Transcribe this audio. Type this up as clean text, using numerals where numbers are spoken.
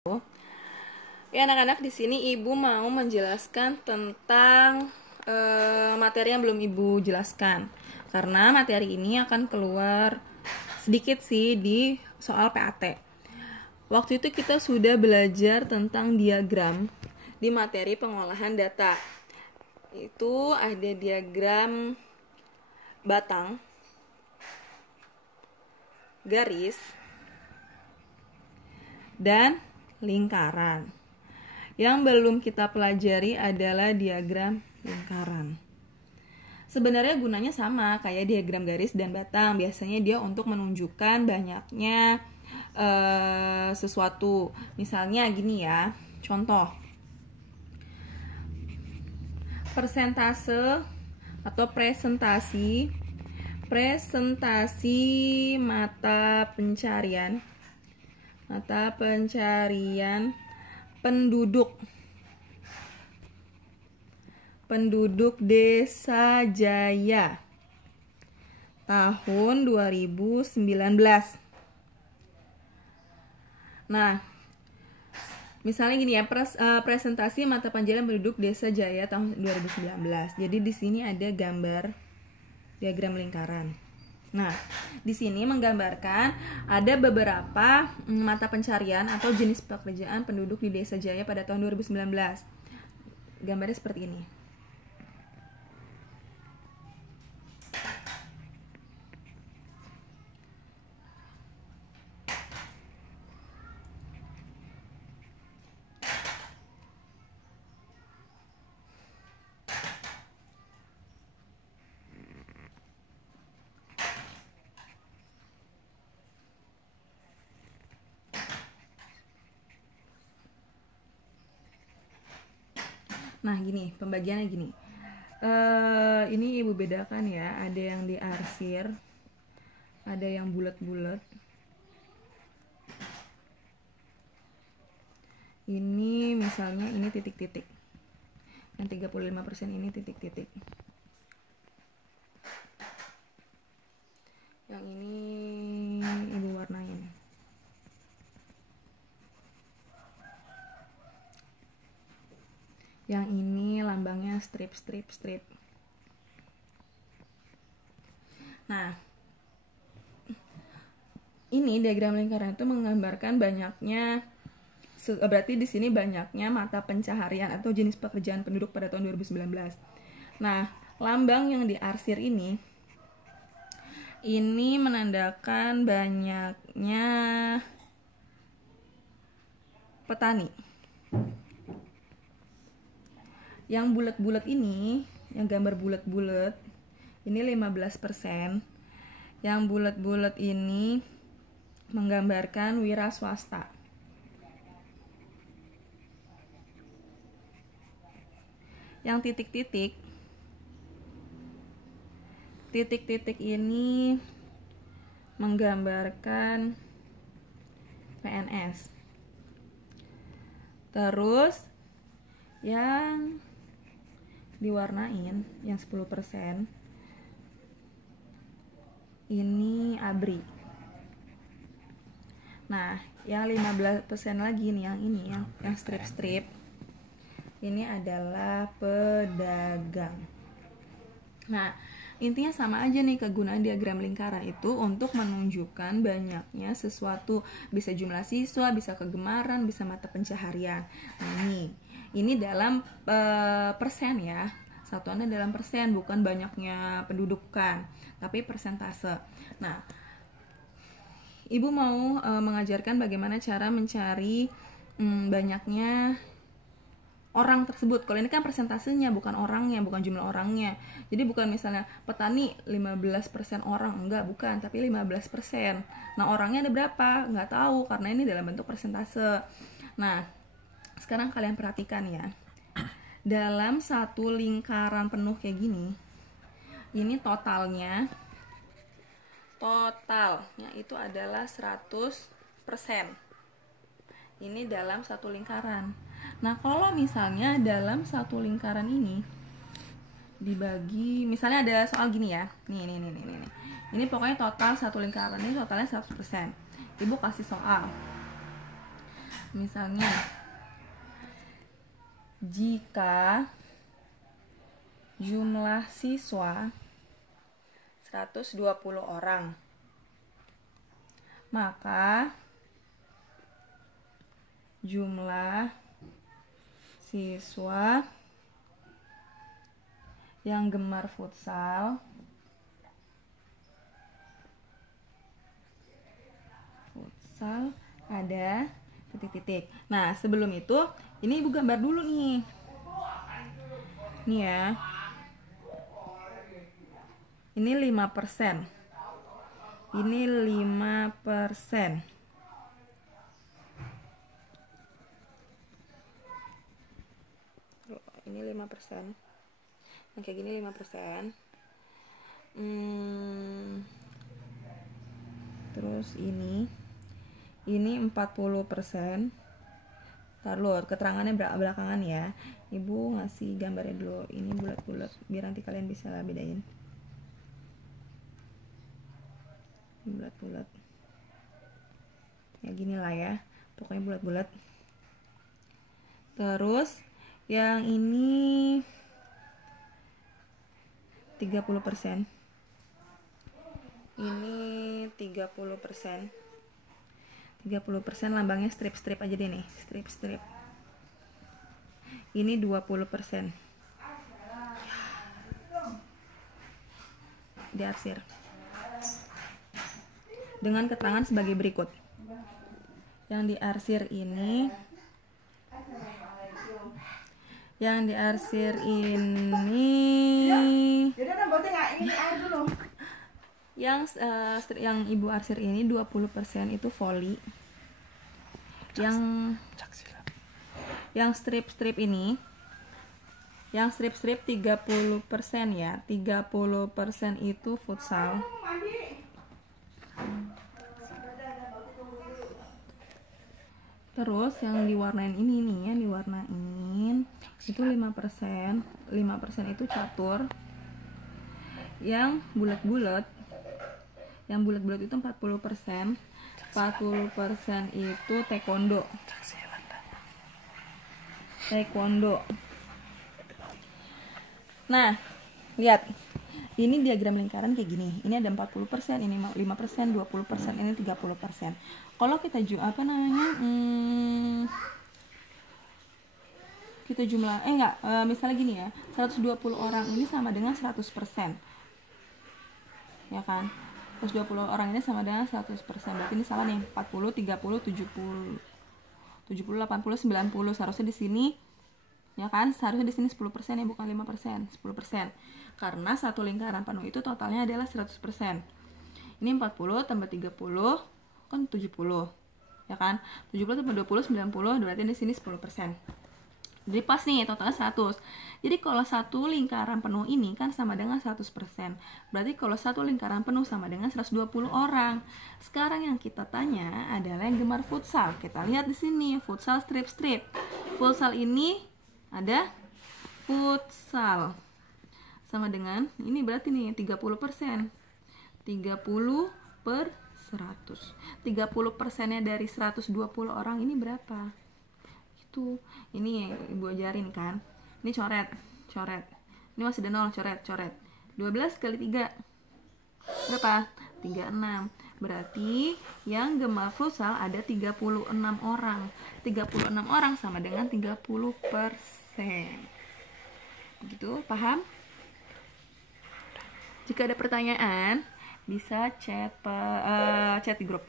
Ya anak-anak, di sini Ibu mau menjelaskan tentang materi yang belum Ibu jelaskan. Karena materi ini akan keluar sedikit sih di soal PAT. Waktu itu kita sudah belajar tentang diagram di materi pengolahan data. Itu ada diagram batang, garis, dan lingkaran. Yang belum kita pelajari adalah diagram lingkaran. Sebenarnya gunanya sama kayak diagram garis dan batang. Biasanya dia untuk menunjukkan banyaknya sesuatu. Misalnya gini ya, contoh. Persentase atau presentasi mata pencarian penduduk Desa Jaya tahun 2019. Nah, misalnya gini ya, presentasi mata pencarian penduduk Desa Jaya tahun 2019. Jadi di sini ada gambar diagram lingkaran. Nah, di sini menggambarkan ada beberapa mata pencarian atau jenis pekerjaan penduduk di Desa Jaya pada tahun 2019. Gambarnya seperti ini. Nah, gini, pembagiannya gini. Ini Ibu bedakan ya, ada yang diarsir, ada yang bulat-bulat. Ini misalnya ini titik-titik. Yang 35% ini titik-titik. Yang ini Ibu warnain. Yang ini lambangnya strip. Nah, ini diagram lingkaran itu menggambarkan banyaknya, berarti di sini banyaknya mata pencaharian atau jenis pekerjaan penduduk pada tahun 2019. Nah, lambang yang diarsir ini menandakan banyaknya petani. Yang bulat-bulat ini, yang gambar bulat-bulat, ini 15%. Yang bulat-bulat ini menggambarkan wira swasta. Yang titik-titik ini menggambarkan PNS. Terus yang diwarnain yang 10% ini ABRI. Nah, yang 15% lagi nih, yang ini yang strip ini adalah pedagang. Nah, intinya sama aja nih, kegunaan diagram lingkaran itu untuk menunjukkan banyaknya sesuatu, bisa jumlah siswa, bisa kegemaran, bisa mata pencaharian. Nah, ini dalam persen ya, satuannya dalam persen, bukan banyaknya pendudukan, tapi persentase. Nah, Ibu mau mengajarkan bagaimana cara mencari banyaknya orang tersebut. Kalau ini kan persentasenya, bukan orangnya, bukan jumlah orangnya. Jadi bukan misalnya petani 15% orang, enggak, bukan, tapi 15%. Nah, orangnya ada berapa? Enggak tahu, karena ini dalam bentuk persentase. Nah, sekarang kalian perhatikan ya. Dalam satu lingkaran penuh kayak gini, ini totalnya itu adalah 100%. Ini dalam satu lingkaran. Nah, kalau misalnya dalam satu lingkaran ini dibagi, misalnya ada soal gini ya. Nih. Ini pokoknya total satu lingkaran ini totalnya 100%. Ibu kasih soal. Misalnya jika jumlah siswa 120 orang, maka jumlah siswa yang gemar futsal ada titik-titik. Nah, sebelum itu ini Ibu gambar dulu nih. Nih ya. Ini 5%. Ini 5%. Ini 5%. Yang kayak gini 5%. Terus ini 40%. Taruh keterangannya belakangan ya. Ibu ngasih gambarnya dulu. Ini bulat-bulat biar nanti kalian bisa bedain. Bulat-bulat. Ya gini lah ya. Pokoknya bulat-bulat. Terus yang ini 30%. Ini 30%. 30% lambangnya strip-strip aja deh nih, strip-strip. Ini 20%. Diarsir. Dengan keterangan sebagai berikut. Yang diarsir ini yang Ibu arsir ini 20% itu voli. Yang strip-strip ini, yang strip-strip 30% ya. 30% itu futsal. Terus yang diwarnain ini nih, yang diwarnain itu 5%. 5% itu catur. Yang bulat-bulat itu 40%. 40% itu taekwondo. Nah, lihat. Ini diagram lingkaran kayak gini. Ini ada 40%, ini 5%, 20%, ini 30%. Kalau kita misalnya gini ya. 120 orang ini sama dengan 100%. Ya kan? 120 orang ini sama dengan 100%. Berarti ini salah nih. 40, 30, 70, 80, 90. Seharusnya di sini, ya kan? Seharusnya di sini 10% ya, bukan 5%. 10%. Karena satu lingkaran penuh itu totalnya adalah 100%. Ini 40 tambah 30 kan 70. Ya kan? 70 tambah 20 90, berarti di sini 10%. Jadi pas nih, totalnya 100. Jadi kalau satu lingkaran penuh ini kan sama dengan 100%. Berarti kalau satu lingkaran penuh sama dengan 120 orang. Sekarang yang kita tanya adalah yang gemar futsal. Kita lihat di sini, futsal strip-strip. Futsal ini ada futsal. Sama dengan, ini berarti nih 30%. 30 per 100. 30%-nya dari 120 orang ini berapa? Itu. Ini yang Ibu ajarin kan. Ini coret. Ini masih ada 0, coret. 12 kali 3. Berapa? 36. Berarti yang gemar futsal ada 36 orang. 36 orang sama dengan 30%. Begitu, paham? Jika ada pertanyaan, bisa chat di grup.